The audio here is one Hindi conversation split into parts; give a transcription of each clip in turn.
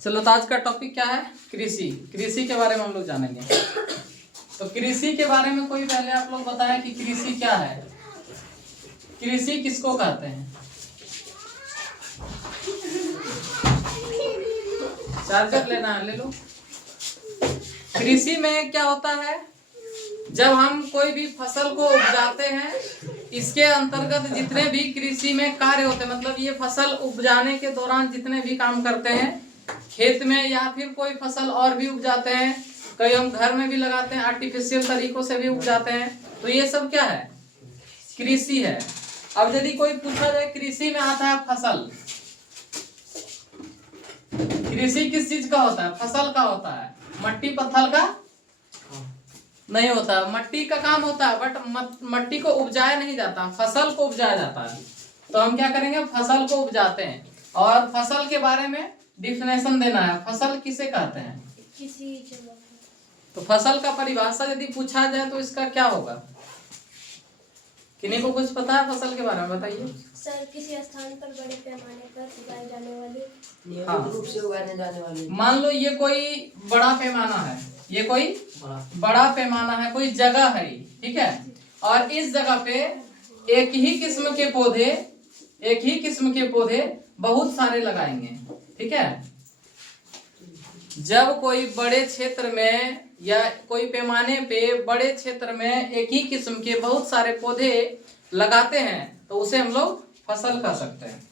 चलो तो आज का टॉपिक क्या है? कृषि। कृषि के बारे में हम लोग जानेंगे। तो कृषि के बारे में कोई पहले आप लोग बताएं कि कृषि क्या है, कृषि किसको कहते हैं? चार्जर लेना है ले लो। कृषि में क्या होता है, जब हम कोई भी फसल को उपजाते हैं, इसके अंतर्गत जितने भी कृषि में कार्य होते हैं, मतलब ये फसल उपजाने के दौरान जितने भी काम करते हैं खेत में, या फिर कोई फसल और भी उपजाते हैं, कई हम घर में भी लगाते हैं, आर्टिफिशियल तरीकों से भी उपजाते हैं, तो ये सब क्या है? कृषि है। अब यदि कोई पूछा जाए कृषि में आता है फसल, कृषि किस चीज का होता है? फसल का होता है, मट्टी पत्थर का नहीं होता। मट्टी का काम होता है बट मट्टी को उपजाया नहीं जाता, फसल को उपजाया जाता है। तो हम क्या करेंगे, फसल को उपजाते हैं। और फसल के बारे में डिफिनेशन देना है, फसल किसे कहते हैं? तो फसल का परिभाषा यदि पूछा जाए तो इसका क्या होगा? किन्हीं को कुछ पता है फसल के बारे में? बताइए सर। किसी स्थान पर बड़े पैमाने पर उगाई जाने वाली, नियमित रूप से उगाने जाने वाली। मान लो ये कोई बड़ा पैमाना है, ये कोई बड़ा पैमाना है, कोई जगह है, ठीक है, और इस जगह पे एक ही किस्म के पौधे बहुत सारे लगाएंगे, ठीक है। जब कोई बड़े क्षेत्र में या कोई पैमाने पे बड़े क्षेत्र में एक ही किस्म के बहुत सारे पौधे लगाते हैं तो उसे हम लोग फसल कह सकते हैं।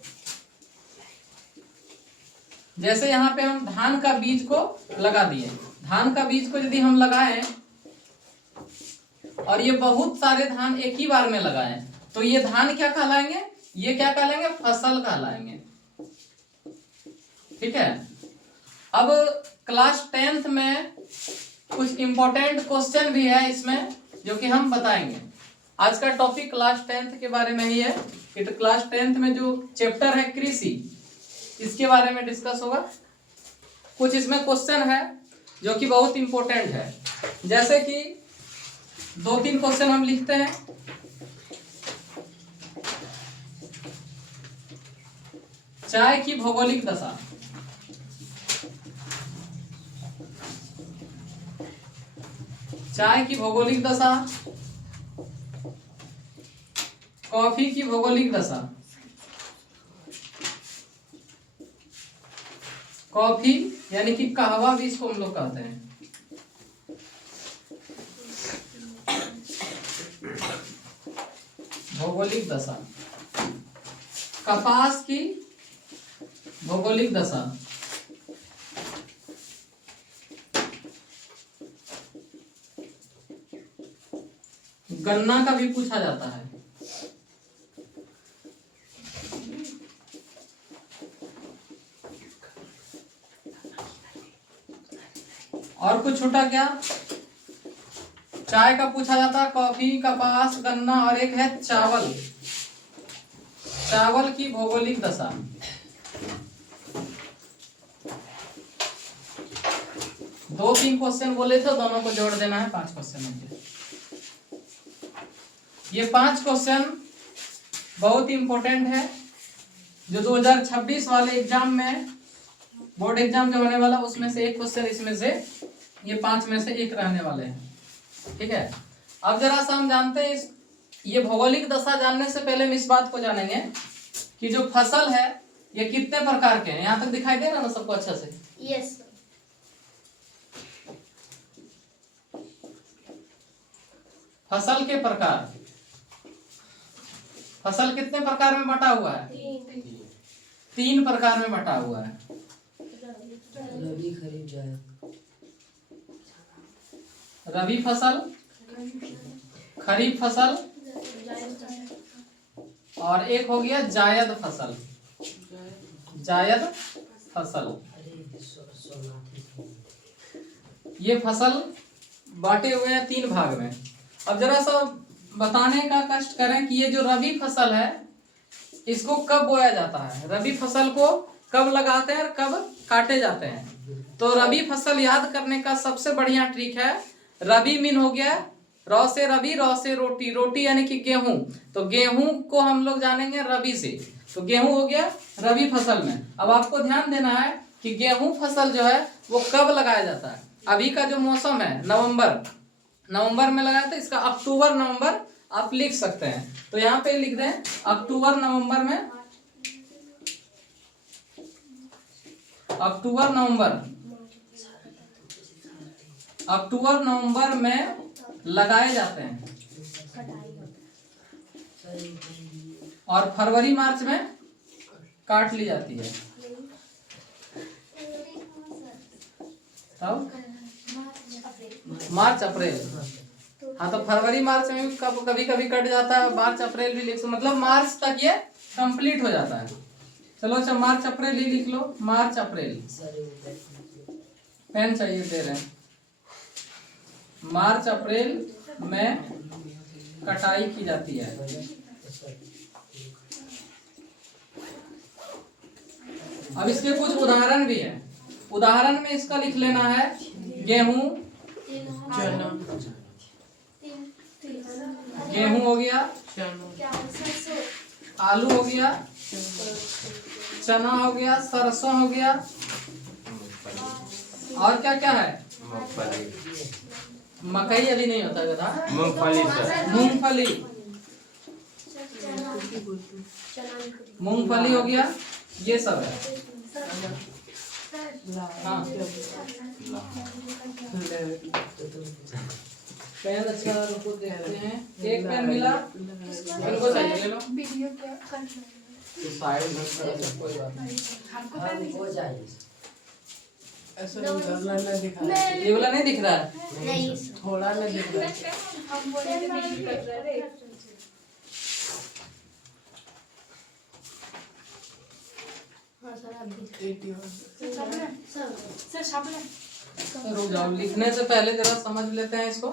जैसे यहाँ पे हम धान का बीज को लगा दिए, धान का बीज को यदि हम लगाएं और ये बहुत सारे धान एक ही बार में लगाएं तो ये धान क्या कहलाएंगे? ये क्या कहलाएंगे? फसल कहलाएंगे, ठीक है। अब क्लास 10th में कुछ इंपॉर्टेंट क्वेश्चन भी है इसमें जो कि हम बताएंगे। आज का टॉपिक क्लास 10th के बारे में ही है कि तो क्लास 10th में जो चैप्टर है कृषि, इसके बारे में डिस्कस होगा। कुछ इसमें क्वेश्चन है जो कि बहुत इंपॉर्टेंट है, जैसे कि 2-3 क्वेश्चन हम लिखते हैं। चाय की भौगोलिक दशा, चाय की भौगोलिक दशा, कॉफी की भौगोलिक दशा, कॉफी यानी कि कहवा भी इसको हम लोग कहते हैं, भौगोलिक दशा, कपास की भौगोलिक दशा, गन्ना का भी पूछा जाता है, और कुछ छोटा क्या? चाय का पूछा जाता है, कॉफी, कपास, गन्ना, और एक है चावल, चावल की भौगोलिक दशा। दो 3 क्वेश्चन बोले थे, दोनों को जोड़ देना है, 5 क्वेश्चन होंगे। ये 5 क्वेश्चन बहुत इंपॉर्टेंट है, जो 2026 वाले एग्जाम में, बोर्ड एग्जाम जो होने वाला, उसमें से एक क्वेश्चन इसमें से, ये 5 में से एक रहने वाले हैं, ठीक है। अब जरा सा हम जानते हैं ये भौगोलिक दशा जानने से पहले हम इस बात को जानेंगे कि जो फसल है ये कितने प्रकार के हैं। यहाँ तक दिखाई दे रहा ना सबको अच्छा से? यस। फसल के प्रकार, फसल कितने प्रकार में बटा हुआ है? 3 प्रकार में बटा हुआ है। रबी, खरीफ, जायद। रबी फसल, खरीफ फसल, और एक हो गया जायद फसल, जायद फसल। ये फसल बांटे हुए हैं 3 भाग में। अब जरा सा बताने का कष्ट करें कि ये जो रबी फसल है इसको कब बोया जाता है, रबी फसल को कब लगाते हैं और कब काटे जाते हैं। तो रबी फसल याद करने का सबसे बढ़िया ट्रिक है, रबी मीन हो गया रौ से रवि, रौ से रोटी, रोटी यानी कि गेहूं। तो गेहूं को हम लोग जानेंगे रवि से। तो गेहूं हो गया रवि फसल में। अब आपको ध्यान देना है कि गेहूं फसल जो है वो कब लगाया जाता है। अभी का जो मौसम है नवंबर में लगाया था, इसका अक्टूबर नवंबर आप लिख सकते हैं। तो यहाँ पे लिख दें अक्टूबर नवंबर में, अक्टूबर नवंबर में लगाए जाते हैं और फरवरी मार्च में काट ली जाती है। तब मार्च अप्रैल, हाँ तो फरवरी मार्च में भी कभी कभी कट जाता है, मार्च अप्रैल भी लिख, मतलब मार्च तक ये कंप्लीट हो जाता है। चलो अच्छा मार्च अप्रैल ही लिख लो, मार्च अप्रैल। पेन चाहिए दे रहे हैं। मार्च अप्रैल में कटाई की जाती है। अब इसके कुछ उदाहरण भी हैं। उदाहरण में इसका लिख लेना है गेहूं, गेहूं हो गया, आलू हो गया, चना हो गया, सरसों हो गया, और क्या क्या है, मकई अभी नहीं होता गधा, मूंगफली हो गया, ये सब है। हाँ पेन अच्छा रुको देखते हैं, एक पेन मिला, इनको चाहिए ले लो। तो साइड में कोई बात नहीं, हो जाए ये वाला नहीं दिख रहा है, नहीं थोड़ा नहीं दिख रहा है। रुक जाओ, लिखने से पहले जरा समझ लेते हैं इसको।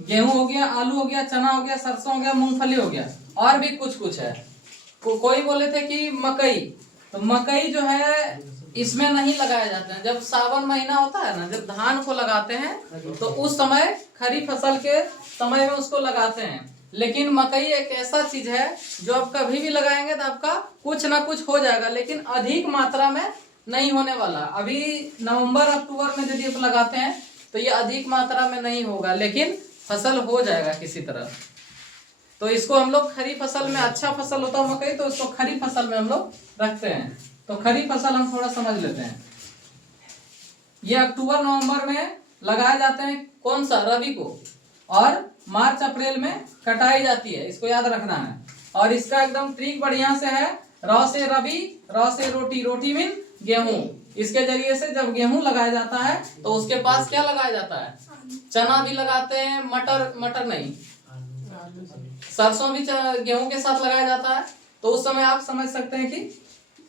गेहूं हो गया, आलू हो गया, चना हो गया, सरसों हो गया, मूंगफली हो गया, और भी कुछ है। कोई बोले थे कि मकई, तो मकई जो है इसमें नहीं लगाया जाता है। जब सावन महीना होता है ना, जब धान को लगाते हैं तो उस समय खरीफ फसल के समय में उसको लगाते हैं। लेकिन मकई एक ऐसा चीज है जो आप कभी भी लगाएंगे तो आपका कुछ ना कुछ हो जाएगा, लेकिन अधिक मात्रा में नहीं होने वाला। अभी नवंबर अक्टूबर में यदि आप लगाते हैं तो ये अधिक मात्रा में नहीं होगा, लेकिन फसल हो जाएगा किसी तरह। तो इसको हम लोग खरीफ फसल में, अच्छा फसल होता है मकई तो उसको खरीफ फसल में हम लोग रखते हैं। तो खरीफ फसल हम थोड़ा समझ लेते हैं। ये अक्टूबर नवंबर में लगाए जाते हैं, कौन सा, रबी को, और मार्च अप्रैल में कटाई जाती है, इसको याद रखना है। और इसका एकदम ट्रिक बढ़िया से है, रौ से रवि, रौ से रोटी, रोटी मीन गेहूं। इसके जरिए से जब गेहूं लगाया जाता है तो उसके पास क्या लगाया जाता है, चना भी लगाते हैं, मटर नहीं, सरसों भी गेहूं के साथ लगाया जाता है। तो उस समय आप समझ सकते हैं कि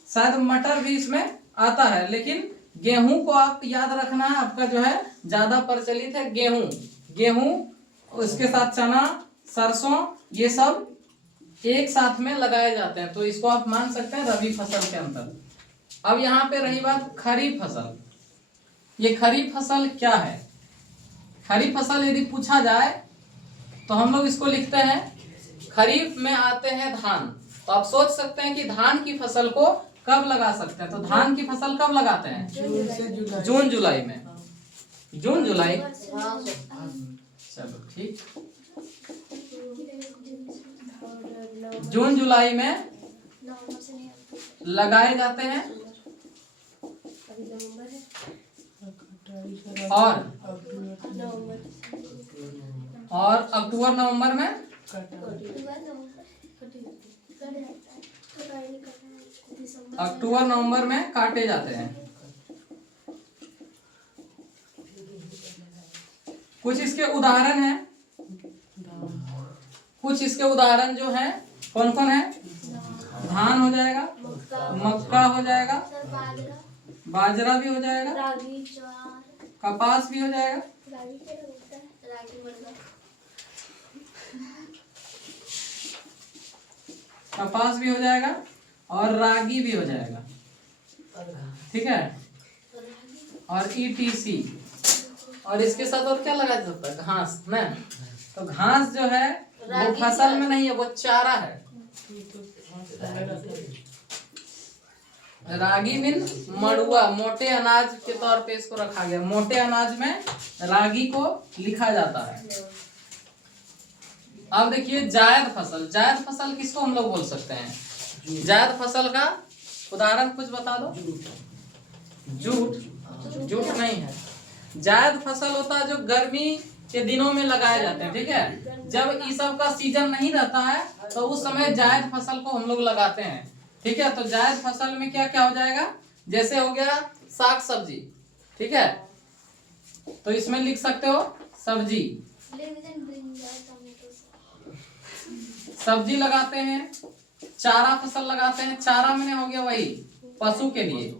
शायद मटर भी इसमें आता है, लेकिन गेहूं को आप याद रखना है, आपका जो है ज्यादा प्रचलित है गेहूं, उसके साथ चना, सरसों, ये सब एक साथ में लगाए जाते हैं। तो इसको आप मान सकते हैं रबी फसल के अंतर। अब यहाँ पे रही बात खरीफ फसल। ये खरीफ फसल क्या है? खरीफ फसल यदि पूछा जाए तो हम लोग इसको लिखते हैं, खरीफ में आते हैं धान। तो आप सोच सकते हैं कि धान की फसल को कब लगा सकते हैं। तो धान की फसल कब लगाते हैं? जून जुलाई में। जून जुलाई, चलो ठीक, जून जुलाई में लगाए जाते हैं। और अक्टूबर नवंबर में काटे जाते हैं। कुछ इसके उदाहरण हैं, जो हैं कौन कौन है? धान हो जाएगा, मक्का हो जाएगा, बाजरा भी हो जाएगा, कपास भी हो जाएगा, और रागी भी हो जाएगा, ठीक है। और ETC और इसके साथ और क्या लगाया जा सकता है? घास ना। तो घास जो है वो फसल में नहीं है, वो चारा है। रागी मीन मड़ुआ, मोटे अनाज के तौर पे इसको रखा गया। मोटे अनाज में रागी को लिखा जाता है। अब देखिए जायद फसल। जायद फसल किसको हम लोग बोल सकते हैं? जायद फसल का उदाहरण कुछ बता दो। जूट, जूट नहीं है। जायद फसल होता है जो गर्मी के दिनों में लगाए जाते हैं, ठीक है। जब इस सब का सीजन नहीं रहता है तो उस समय जायद फसल को हम लोग लगाते हैं, ठीक है। तो जायद फसल में क्या क्या हो जाएगा? जैसे हो गया साग सब्जी, ठीक है। तो इसमें लिख सकते हो सब्जी, सब्जी लगाते हैं। चारा फसल लगाते हैं। चारा मैंने हो गया वही पशु के लिए।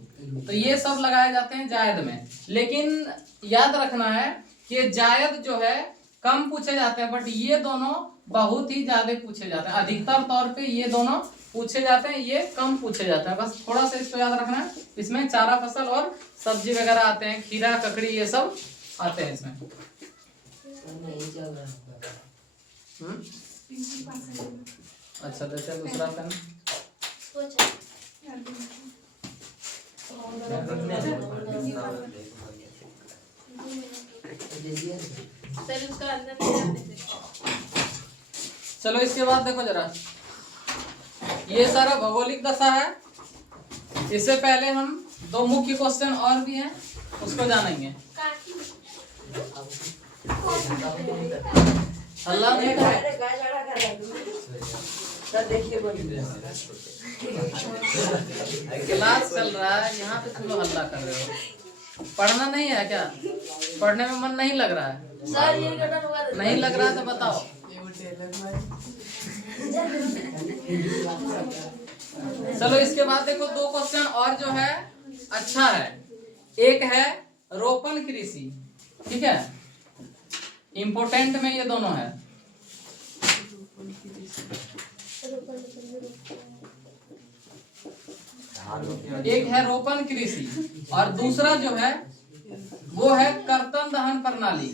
तो ये सब लगाए जाते हैं जायद में। लेकिन याद रखना है कि जायद जो है कम पूछे जाते हैं, बट ये दोनों बहुत ही ज्यादा पूछे जाते हैं। अधिकतर तौर पे ये दोनों पूछे जाते हैं, ये कम पूछे जाते हैं। बस थोड़ा सा इसको याद रखना है। इसमें चारा फसल और सब्जी वगैरह आते हैं, खीरा ककड़ी ये सब आते हैं इसमें। अच्छा देते हैं दूसरा पेन। चलो इसके बाद देखो जरा, ये सारा भौगोलिक दशा है। इससे पहले हम दो मुख्य क्वेश्चन और भी हैं, उसको जानेंगे। हल्ला नहीं क्लास चल रहा है, यहाँ पे तुम लोग हल्ला कर रहे हो। पढ़ना नहीं है क्या? पढ़ने में मन नहीं लग रहा है? नहीं लग रहा है तो बताओ। चलो इसके बाद देखो दो क्वेश्चन और जो है अच्छा है। एक है रोपण कृषि, ठीक है। इम्पोर्टेंट में ये दोनों है। एक है रोपण कृषि और दूसरा जो है वो है कर्तन दहन प्रणाली।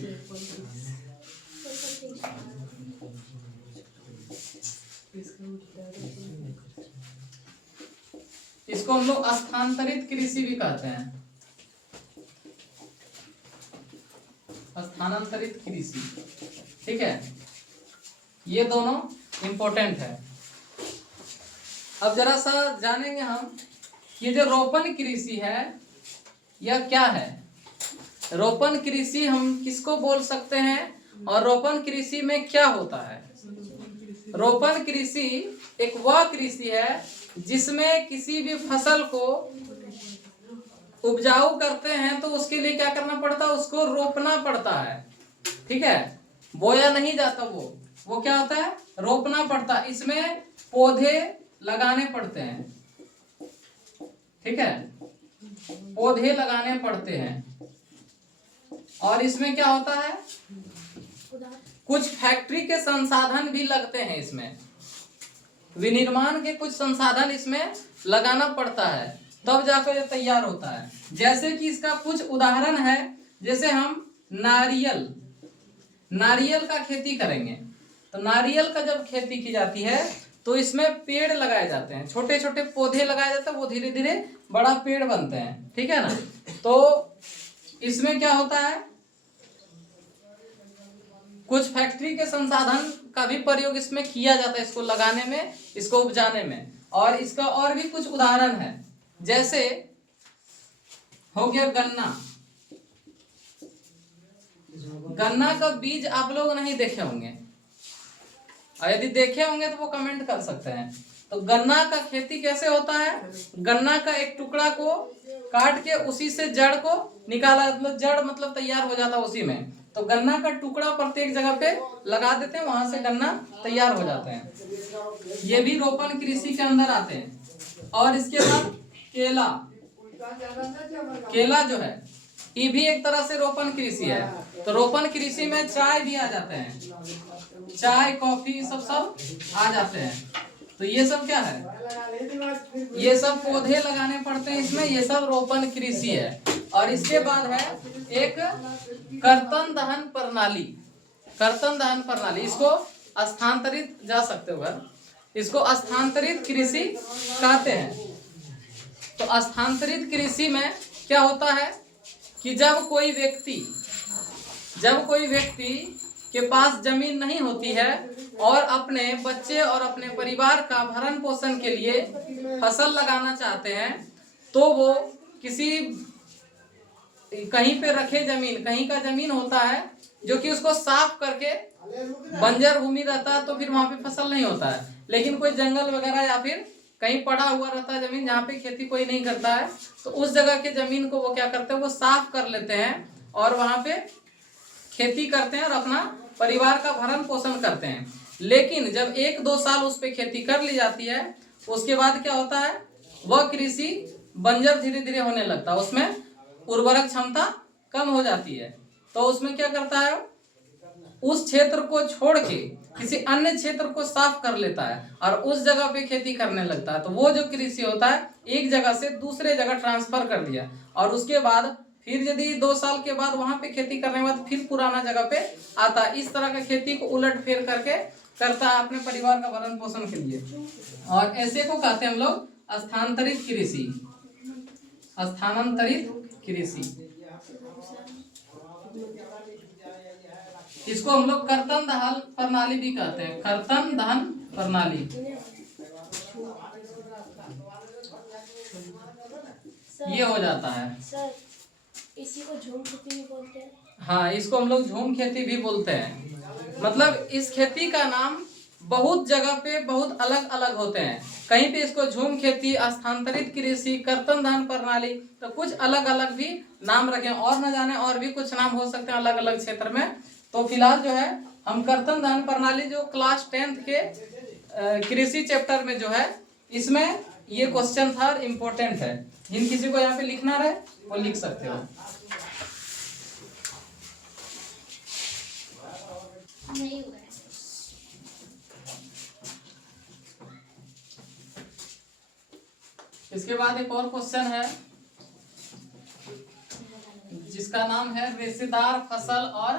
इसको हम लोग स्थानांतरित कृषि भी कहते हैं। स्थानांतरित कृषि, ठीक है। ये दोनों इम्पोर्टेंट है। अब जरा सा जानेंगे हम ये जो रोपण कृषि है यह क्या है। रोपण कृषि हम किसको बोल सकते हैं और रोपण कृषि में क्या होता है? रोपण कृषि एक वह कृषि है जिसमें किसी भी फसल को उपजाऊ करते हैं तो उसके लिए क्या करना पड़ता है? उसको रोपना पड़ता है, ठीक है। बोया नहीं जाता, वो क्या होता है? रोपना पड़ता है। इसमें पौधे लगाने पड़ते हैं, ठीक है। पौधे लगाने पड़ते हैं और इसमें क्या होता है? कुछ फैक्ट्री के संसाधन भी लगते हैं। इसमें विनिर्माण के कुछ संसाधन इसमें लगाना पड़ता है, तब जाकर ये तैयार होता है। जैसे कि इसका कुछ उदाहरण है, जैसे हम नारियल का खेती करेंगे तो नारियल का जब खेती की जाती है तो इसमें पेड़ लगाए जाते हैं, छोटे छोटे पौधे लगाए जाते हैं, वो धीरे धीरे बड़ा पेड़ बनते हैं, ठीक है ना। तो इसमें क्या होता है? कुछ फैक्ट्री के संसाधन का भी प्रयोग इसमें किया जाता है, इसको लगाने में, इसको उपजाने में। और इसका और भी कुछ उदाहरण है, जैसे हो गया गन्ना। गन्ना का बीज आप लोग नहीं देखे होंगे, और यदि देखे होंगे तो वो कमेंट कर सकते हैं। तो गन्ना का खेती कैसे होता है? गन्ना का एक टुकड़ा को काट के उसी से जड़ को निकाला, मतलब जड़ मतलब तैयार हो जाता है उसी में। तो गन्ना का टुकड़ा प्रत्येक जगह पे लगा देते हैं, वहां से गन्ना तैयार हो जाते हैं। ये भी रोपण कृषि के अंदर आते हैं। और इसके बाद केला जो है ये भी एक तरह से रोपण कृषि है। तो रोपण कृषि में चाय भी आ जाते हैं, चाय कॉफी सब आ जाते हैं। तो ये सब क्या है? ये सब पौधे लगाने पड़ते हैं इसमें, ये सब रोपण कृषि है। और इसके बाद है एक कर्तन दहन प्रणाली। कर्तन दहन प्रणाली, इसको स्थानांतरित जा सकते हो घर, इसको स्थानांतरित कृषि कहते हैं। तो स्थानांतरित कृषि में क्या होता है कि जब कोई व्यक्ति के पास जमीन नहीं होती है और अपने बच्चे और अपने परिवार का भरण पोषण के लिए फसल लगाना चाहते हैं, तो वो किसी कहीं पे रखे जमीन, कहीं का जमीन होता है जो कि उसको साफ करके बंजर भूमि रहता है, तो फिर वहां पे फसल नहीं होता है। लेकिन कोई जंगल वगैरह या फिर कहीं पड़ा हुआ रहता है जमीन जहाँ पे खेती कोई नहीं करता है, तो उस जगह के जमीन को वो क्या करते हैं, वो साफ कर लेते हैं और वहां पे खेती करते हैं और अपना परिवार का भरण पोषण करते हैं। लेकिन जब 1-2 साल उस पे खेती कर ली जाती है, उसके बाद क्या होता है, वह कृषि बंजर धीरे धीरे होने लगता है, उसमें उर्वरक क्षमता कम हो जाती है। तो उसमें क्या करता है, उस क्षेत्र को छोड़ के किसी अन्य क्षेत्र को साफ कर लेता है और उस जगह पे खेती करने लगता है। तो वो जो कृषि होता है, एक जगह से दूसरे जगह ट्रांसफर कर दिया और उसके बाद फिर यदि 2 साल के बाद वहां पे खेती करने के बाद फिर पुराना जगह पे आता है। इस तरह का खेती को उलट फेर करके करता है अपने परिवार का भरण पोषण के लिए, और ऐसे को कहते हैं हम लोग स्थानांतरित कृषि। स्थानांतरित कृषि, इसको हम लोग कर्तन दहन प्रणाली भी कहते हैं। कर्तन दहन प्रणाली। ये हो जाता है सर, इसी को झूम खेती भी बोलते हैं। हाँ, इसको हम लोग झूम खेती भी बोलते हैं। मतलब इस खेती का नाम बहुत जगह पे बहुत अलग अलग होते हैं। कहीं पे इसको झूम खेती, स्थानांतरित कृषि, कर्तन दहन प्रणाली, तो कुछ अलग अलग भी नाम रखे, और न जाने और भी कुछ नाम हो सकते हैं अलग अलग क्षेत्र में। तो फिलहाल जो है हम कर्तन दहन प्रणाली जो क्लास 10th के कृषि चैप्टर में जो है, इसमें ये क्वेश्चन था, इम्पोर्टेंट है। जिन किसी को यहाँ पे लिखना रहे वो लिख सकते हो। नहीं हुआ है। इसके बाद एक और क्वेश्चन है जिसका नाम है रेशेदार फसल और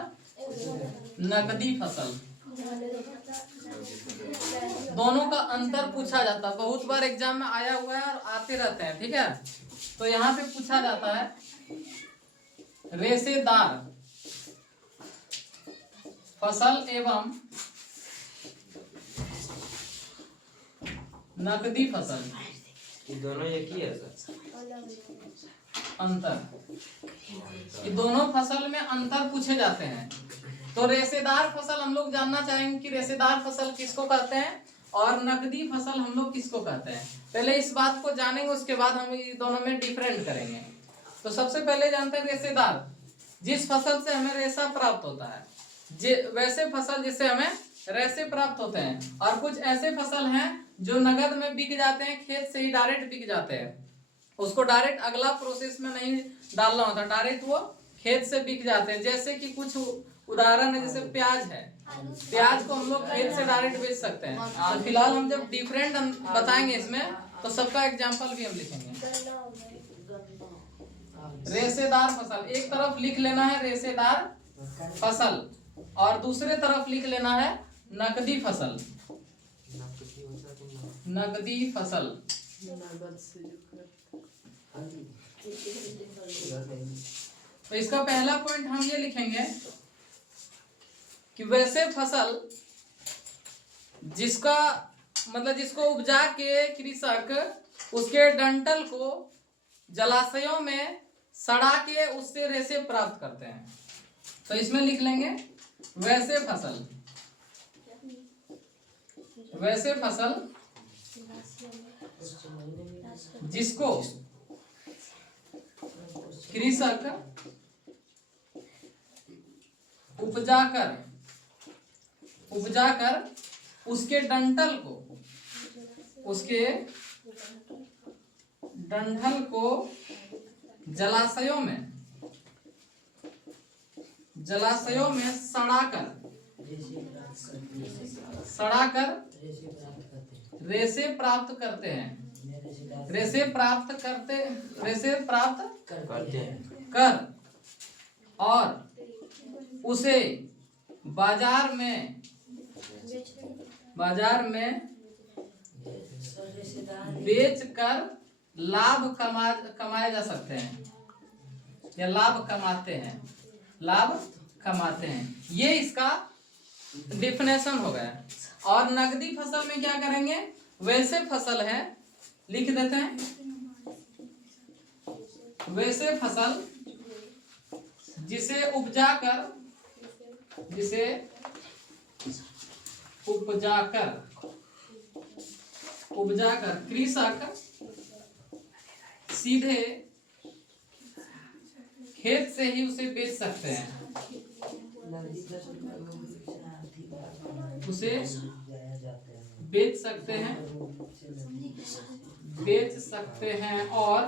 नकदी फसल। दोनों का अंतर पूछा जाता है, बहुत बार एग्जाम में आया हुआ है और आते रहते हैं, ठीक है। तो यहाँ पे पूछा जाता है रेशेदार फसल एवं नकदी फसल, दोनों एक ही है सर? अंतर, ये दोनों फसल में अंतर पूछे जाते हैं। तो रेशेदार फसल हम लोग जानना चाहेंगे कि रेशेदार फसल किसको कहते हैं और नकदी फसल हम लोग किसको कहते हैं। पहले इस बात को जानेंगे, उसके बाद हम ये दोनों में डिफरेंट करेंगे। तो सबसे पहले जानते हैं रेशेदार, जिस फसल से हमें रेशा प्राप्त होता है, वैसे फसल जिससे हमें रेशे प्राप्त होते हैं। और कुछ ऐसे फसल हैं जो नगद में बिक जाते हैं, खेत से ही डायरेक्ट बिक जाते हैं, उसको डायरेक्ट अगला प्रोसेस में नहीं डालना होता, डायरेक्ट वो खेत से बिक जाते हैं। जैसे कि कुछ उदाहरण है, जैसे प्याज है, प्याज को हम लोग खेत से डायरेक्ट बेच सकते हैं। तो फिलहाल हम जब डिफरेंट बताएंगे इसमें, तो सबका एग्जाम्पल भी हम लिखेंगे। रेशेदार फसल, एक तरफ लिख लेना है रेशेदार फसल और दूसरे तरफ लिख लेना है नकदी फसल। नकदी फसल, तो इसका पहला पॉइंट हम ये लिखेंगे कि वैसे फसल जिसका मतलब जिसको उपजा के कृषक उसके डंठल को जलाशयों में सड़ा के उससे रेशे प्राप्त करते हैं। तो इसमें लिख लेंगे वैसे फसल। वैसे फसल जिसको कृषक उपजाकर उसके डंठल को जलाशयों में सड़ाकर रेशे प्राप्त करते हैं। रेशे प्राप्त कर और उसे बाजार में बेच कर लाभ कमाए जा सकते हैं या लाभ कमाते हैं। ये इसका डिफिनेशन हो गया। और नकदी फसल में क्या करेंगे, वैसे फसल है, लिख देते हैं, वैसे फसल जिसे उपजाकर कृषक सीधे खेत से ही उसे बेच सकते हैं, और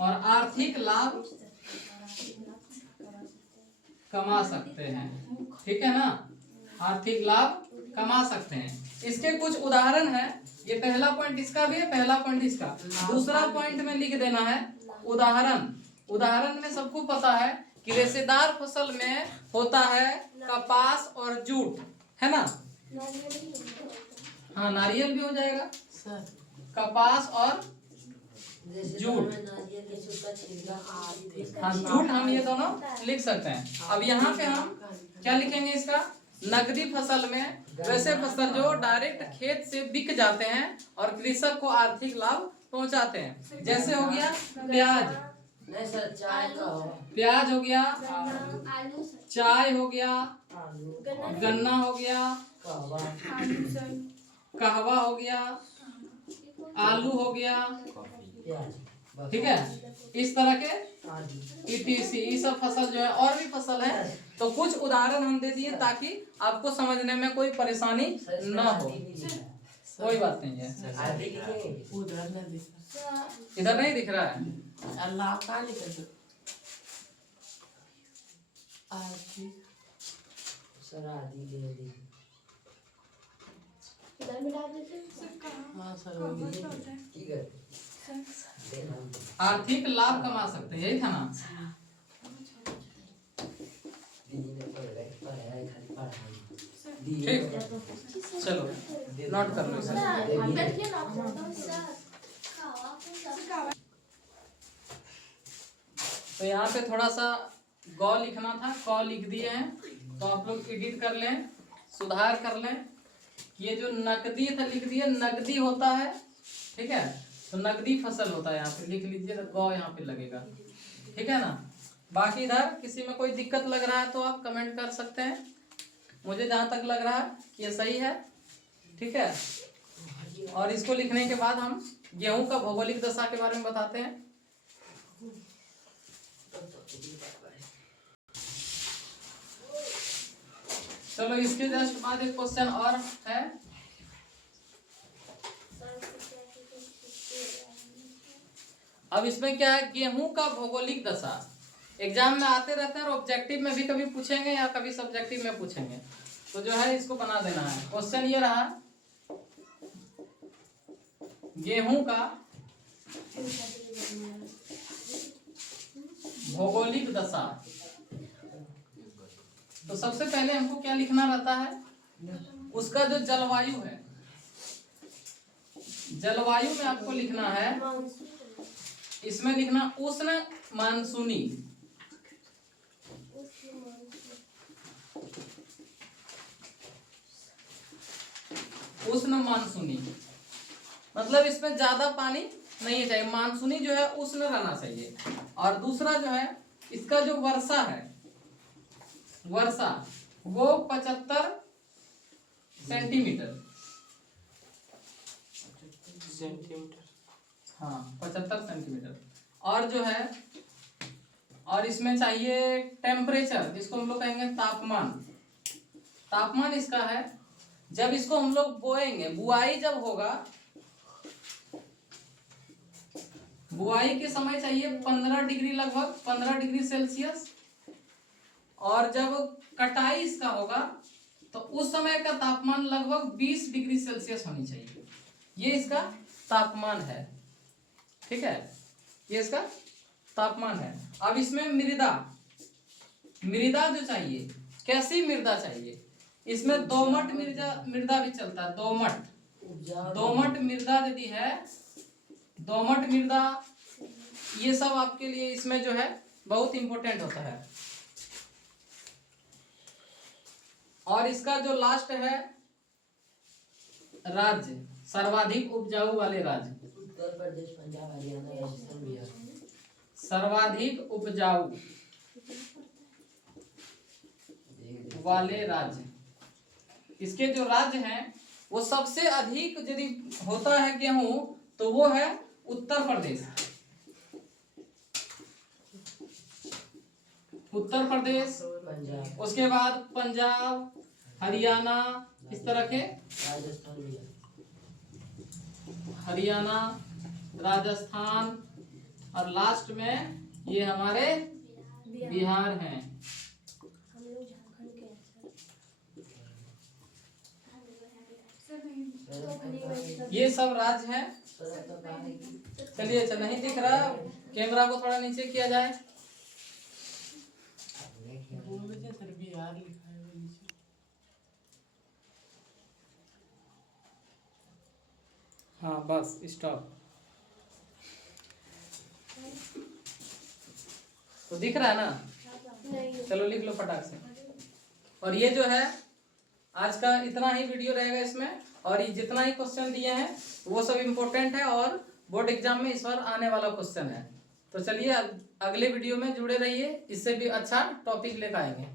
आर्थिक लाभ कमा सकते हैं। ठीक है ना, आर्थिक लाभ कमा सकते हैं। इसके कुछ उदाहरण है। ये पहला पॉइंट इसका भी है, पहला पॉइंट इसका। दूसरा पॉइंट में लिख देना है उदाहरण में सबको पता है कि रेशेदार फसल में होता है कपास और जूट, है ना। हाँ, नारियल भी हो जाएगा, कपास और जूट। हाँ, जूट हम ये दोनों लिख सकते हैं। अब यहाँ पे हम क्या लिखेंगे, इसका नकदी फसल में वैसे फसल जो डायरेक्ट खेत से बिक जाते हैं और कृषक को आर्थिक लाभ पहुंचाते हैं। जैसे हो गया प्याज, प्याज हो गया, चाय हो गया, गन्ना हो गया, कहवा हो गया, आलू हो गया। ठीक है, इस तरह के ETC ये सब फसल जो है, और भी फसल है। तो कुछ उदाहरण हम दे दिए ताकि आपको समझने में कोई परेशानी ना हो। कोई बात नहीं है। इधर नहीं दिख रहा है। अल्लाह का लिख आर्थिक लाभ कमा सकते हैं, यही था ना। ठीक, चलो नोट कर लो सर। तो यहाँ पे थोड़ा सा गौ लिखना था, क लिख दिए हैं। तो आप लोग एडिट कर लें, सुधार कर लें। ये जो नकदी था लिख दिए, नकदी होता है। ठीक है, तो नकदी फसल होता है, यहाँ पे लिख लीजिए। तो गौ यहाँ पे लगेगा। ठीक है ना। बाकी इधर किसी में कोई दिक्कत लग रहा है तो आप कमेंट कर सकते हैं। मुझे जहाँ तक लग रहा है कि ये सही है। ठीक है, और इसको लिखने के बाद हम गेहूं का भौगोलिक दशा के बारे में बताते हैं। चलो, इसके जस्ट बाद एक क्वेश्चन और है। अब इसमें क्या है, गेहूं का भौगोलिक दशा एग्जाम में आते रहते हैं और ऑब्जेक्टिव में भी कभी पूछेंगे या कभी सब्जेक्टिव में पूछेंगे। तो जो है इसको बना देना है। क्वेश्चन ये रहा, गेहूं का भौगोलिक दशा। तो सबसे पहले हमको क्या लिखना रहता है, उसका जो जलवायु है, जलवायु में आपको लिखना है, इसमें लिखना उष्ण मानसूनी। उष्ण मानसूनी मतलब इसमें ज्यादा पानी नहीं चाहिए, मानसूनी जो है उष्ण रहना चाहिए। और दूसरा जो है, इसका जो वर्षा है, वर्षा वो 75 सेंटीमीटर। हाँ, 75 सेंटीमीटर। और जो है, और इसमें चाहिए टेम्परेचर, जिसको हम लोग कहेंगे तापमान। तापमान इसका है, जब इसको हम लोग बोएंगे, बुआई जब होगा, बुआई के समय चाहिए 15 डिग्री, लगभग 15 डिग्री सेल्सियस। और जब कटाई इसका होगा तो उस समय का तापमान लगभग 20 डिग्री सेल्सियस होनी चाहिए। ये इसका तापमान है। ठीक है, ये इसका तापमान है। अब इसमें मृदा, मृदा जो चाहिए, कैसी मृदा चाहिए, इसमें दोमट मृदा भी चलता है। दोमट मृदा यदि है, दोमट मृदा, ये सब आपके लिए इसमें जो है बहुत इंपॉर्टेंट होता है। और इसका जो लास्ट है राज्य, सर्वाधिक उपजाऊ वाले राज्य, उत्तर प्रदेश, पंजाब, हरियाणा, राजस्थान, बिहार। सर्वाधिक उपजाऊ वाले राज्य, इसके जो राज्य हैं वो सबसे अधिक यदि होता है गेहूं तो वो है उत्तर प्रदेश। उत्तर प्रदेश, पंजाब, उसके बाद पंजाब, हरियाणा, इस तरह के राजस्थान, बिहार। हरियाणा, राजस्थान, और लास्ट में ये हमारे बिहार हैं। हम लोग झारखंड के हैं सर। ये सब राज्य हैं। सर अपना कहाँ है कि चलिए, अच्छा नहीं दिख रहा, कैमरा को थोड़ा नीचे किया जाए। सर बिहार लिखा है नीचे। हाँ बस स्टॉप। तो दिख रहा है ना? नहीं, चलो लिख लो फटाक से। और ये जो है आज का इतना ही वीडियो रहेगा इसमें, और ये जितना ही क्वेश्चन दिए हैं वो सब इम्पोर्टेंट है और बोर्ड एग्जाम में इस बार आने वाला क्वेश्चन है। तो चलिए अगले वीडियो में जुड़े रहिए, इससे भी अच्छा टॉपिक लेकर आएंगे।